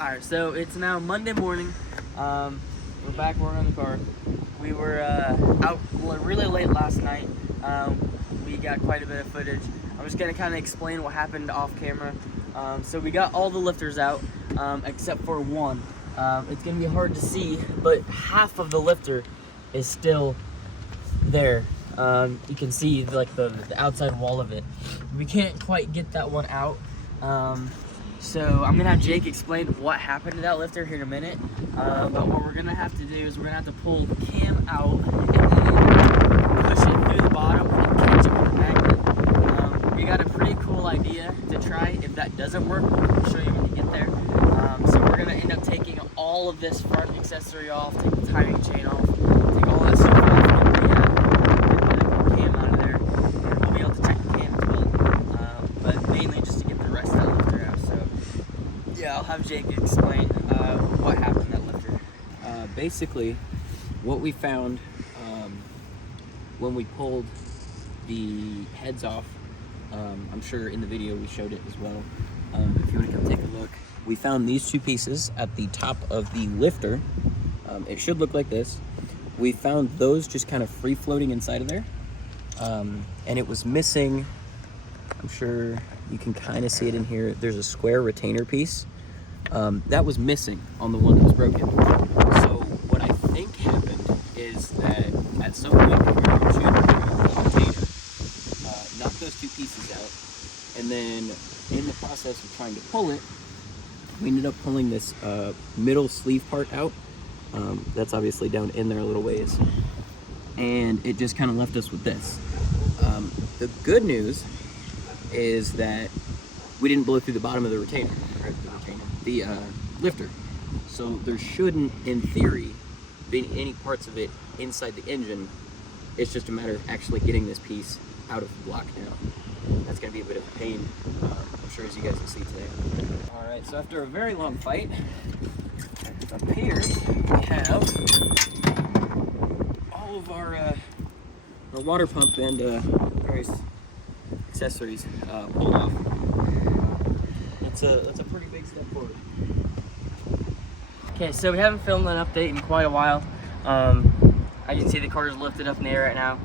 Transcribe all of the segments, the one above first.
Alright, so it's now Monday morning. We're back working on the car. We were out really late last night. We got quite a bit of footage. I'm just gonna kind of explain what happened off camera. So we got all the lifters out, except for one. It's gonna be hard to see, but half of the lifter is still there. You can see like the outside wall of it. We can't quite get that one out. So I'm gonna have Jake explain what happened to that lifter here in a minute. But what we're gonna have to do is we're gonna have to pull the cam out and then push it through the bottom and catch it with a magnet. We got a pretty cool idea to try. If that doesn't work, we'll show you when you get there. So we're gonna end up taking all of this front accessory off, take the timing chain off, take all that stuff off, get the cam out of there, and we'll be able to check the cam as well. But mainly just to get the rest of that lifter out. So yeah, I'll have Jake explain what happened to that lifter. Basically, what we found when we pulled the heads off, I'm sure in the video we showed it as well. If you want to come take a look, we found these two pieces at the top of the lifter. It should look like this. We found those just kind of free floating inside of there, and it was missing. I'm sure you can kind of see it in here. There's a square retainer piece that was missing on the one that was broken. So what I think happened is that at some point we were shooting the container, knocked those two pieces out, and then in the process of trying to pull it, we ended up pulling this middle sleeve part out. That's obviously down in there a little ways, and it just kind of left us with this. The good news is that we didn't blow through the bottom of the retainer, or the lifter. So there shouldn't, in theory, be any parts of it inside the engine. It's just a matter of actually getting this piece out of the block now. That's going to be a bit of a pain, I'm sure, as you guys can see today. All right, so after a very long fight, up here we have all of our water pump and various accessories pulled off. That's a pretty big step forward. Okay, so we haven't filmed an update in quite a while. I can see the car is lifted up in the air right now.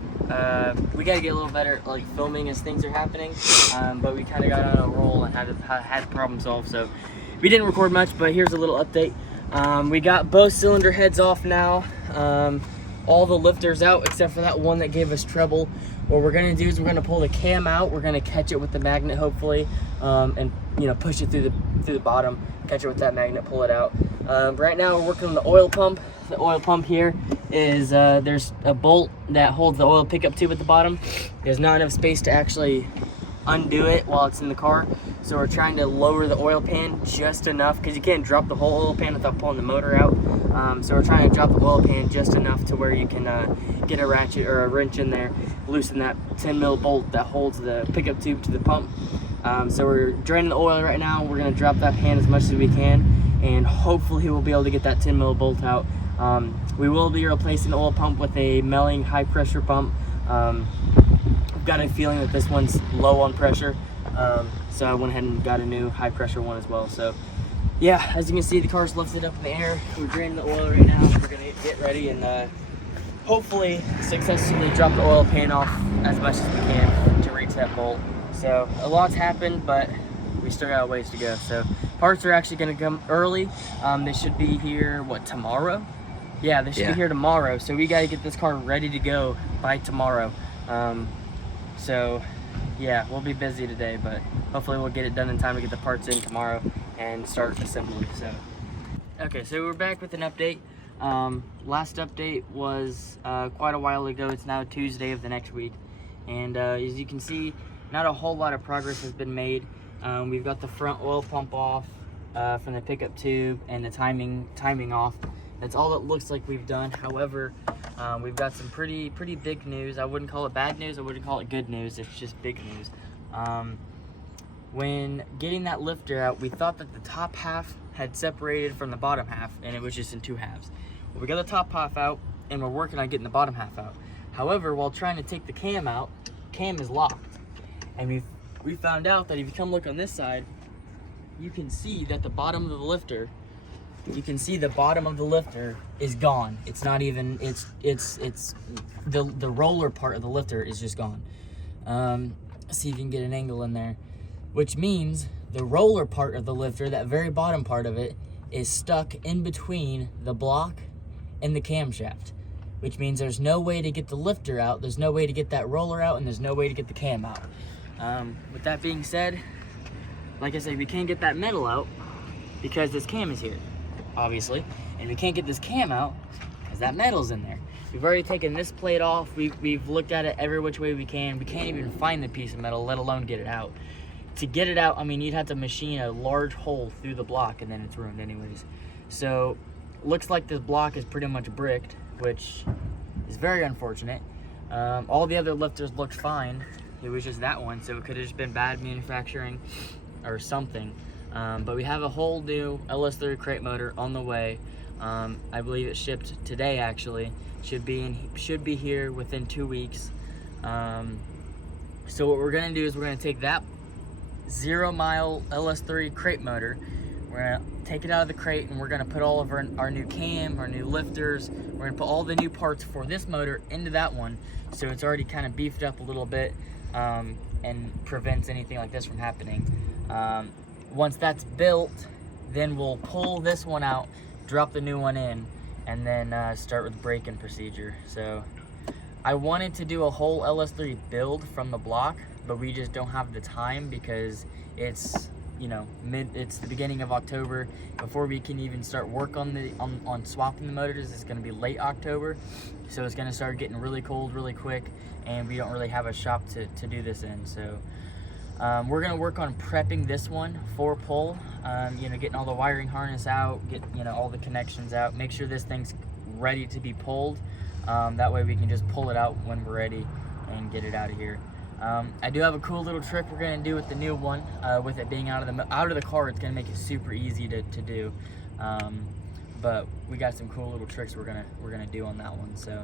We gotta get a little better like filming as things are happening, but we kind of got on a roll and had the problem solved, so we didn't record much. But here's a little update. We got both cylinder heads off now, all the lifters out except for that one that gave us trouble. What we're gonna do is we're gonna pull the cam out, we're gonna catch it with the magnet hopefully, and push it through the bottom, catch it with that magnet, pull it out. Right now we're working on the oil pump. The oil pump here is there's a bolt that holds the oil pickup tube at the bottom. There's not enough space to actually undo it while it's in the car, so we're trying to lower the oil pan just enough, because you can't drop the whole oil pan without pulling the motor out. So we're trying to drop the oil pan just enough to where you can get a ratchet or a wrench in there, loosen that 10 mil bolt that holds the pickup tube to the pump. So we're draining the oil right now. We're going to drop that pan as much as we can, and hopefully we'll be able to get that 10 mil bolt out. We will be replacing the oil pump with a Melling high pressure pump. I've got a feeling that this one's low on pressure, so I went ahead and got a new high pressure one as well. So yeah, as you can see, the car's lifted up in the air. We're draining the oil right now. We're gonna get ready and hopefully successfully drop the oil pan off as much as we can to reach that bolt. So a lot's happened, but we still got a ways to go. So parts are actually gonna come early. They should be here, what, tomorrow? Yeah, they should be here tomorrow. So we gotta get this car ready to go by tomorrow. So yeah, we'll be busy today, but hopefully we'll get it done in time to get the parts in tomorrow and start assembly. So okay, so we're back with an update. Last update was quite a while ago. It's now Tuesday of the next week, and as you can see, not a whole lot of progress has been made. We've got the front oil pump off from the pickup tube and the timing off. That's all it looks like we've done. However, we've got some pretty big news. I wouldn't call it bad news, I wouldn't call it good news, it's just big news. When getting that lifter out, we thought that the top half had separated from the bottom half, and it was just in two halves. Well, we got the top half out, and we're working on getting the bottom half out. However, while trying to take the cam out, cam is locked. And we found out that if you come look on this side, you can see that the bottom of the lifter you can see the bottom of the lifter is gone. It's not even, it's the roller part of the lifter is just gone. See if you can get an angle in there, which means the roller part of the lifter, that very bottom part of it, is stuck in between the block and the camshaft, which means there's no way to get the lifter out, there's no way to get that roller out, and there's no way to get the cam out. With that being said, like I said, we can't get that metal out because this cam is here, obviously, and we can't get this cam out because that metal's in there. We've already taken this plate off. We've looked at it every which way we can. We can't even find the piece of metal, let alone get it out. To get it out, I mean, you'd have to machine a large hole through the block, and then it's ruined anyways. So, looks like this block is pretty much bricked, which is very unfortunate. All the other lifters looked fine. It was just that one, so it could have just been bad manufacturing or something. But we have a whole new LS3 crate motor on the way. I believe it shipped today, actually. Should be here within 2 weeks. So what we're gonna do is we're gonna take that 0-mile LS3 crate motor, we're gonna take it out of the crate, and we're gonna put all of our new cam, our new lifters, we're gonna put all the new parts for this motor into that one, so it's already kind of beefed up a little bit, and prevents anything like this from happening. Once that's built, then we'll pull this one out, drop the new one in, and then start with the break-in procedure. So I wanted to do a whole LS3 build from the block, but we just don't have the time because it's, you know, it's the beginning of October. Before we can even start work on swapping the motors, it's gonna be late October. So it's gonna start getting really cold really quick, and we don't really have a shop to do this in. So we're gonna work on prepping this one for pull, you know, getting all the wiring harness out, get, you know, all the connections out, make sure this thing's ready to be pulled. That way we can just pull it out when we're ready and get it out of here. I do have a cool little trick we're gonna do with the new one. With it being out of the car, it's gonna make it super easy to do. But we got some cool little tricks we're gonna do on that one. So,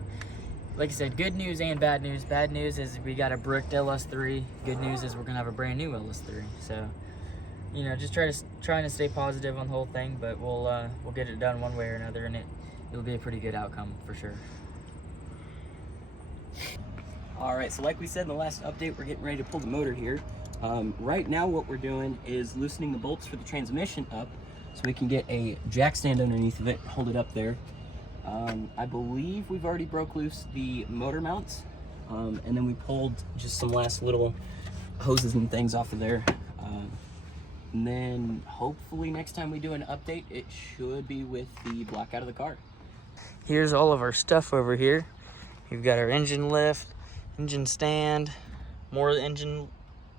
like I said, good news and bad news. Bad news is we got a bricked LS3. Good news is we're gonna have a brand new LS3. So, you know, just trying to stay positive on the whole thing. But we'll get it done one way or another, and it'll be a pretty good outcome for sure. All right, so like we said in the last update, we're getting ready to pull the motor here. Right now what we're doing is loosening the bolts for the transmission up so we can get a jack stand underneath of it, hold it up there. I believe we've already broke loose the motor mounts, and then we pulled just some last little hoses and things off of there. And then hopefully next time we do an update, it should be with the block out of the car. Here's all of our stuff over here. We've got our engine lift, engine stand, more engine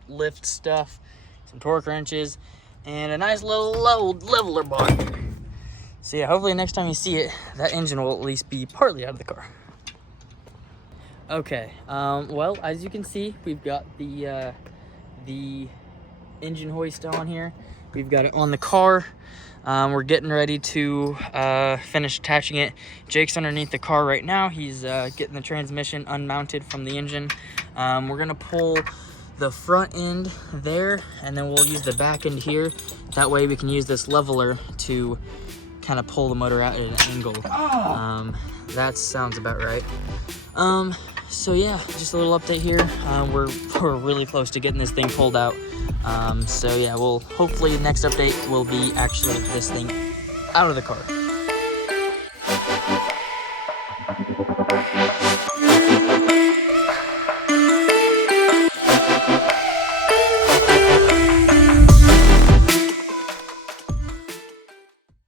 lift stuff, some torque wrenches, and a nice little leveler bar. So yeah, hopefully next time you see it, that engine will at least be partly out of the car. Okay, well, as you can see, we've got the engine hoist on here. We've got it on the car. We're getting ready to finish attaching it. Jake's underneath the car right now. He's getting the transmission unmounted from the engine. We're gonna pull the front end there, and then we'll use the back end here. That way we can use this leveler to kind of pull the motor out at an angle. That sounds about right. So yeah, just a little update here. We're really close to getting this thing pulled out. So yeah, we'll hopefully the next update will be actually this thing out of the car.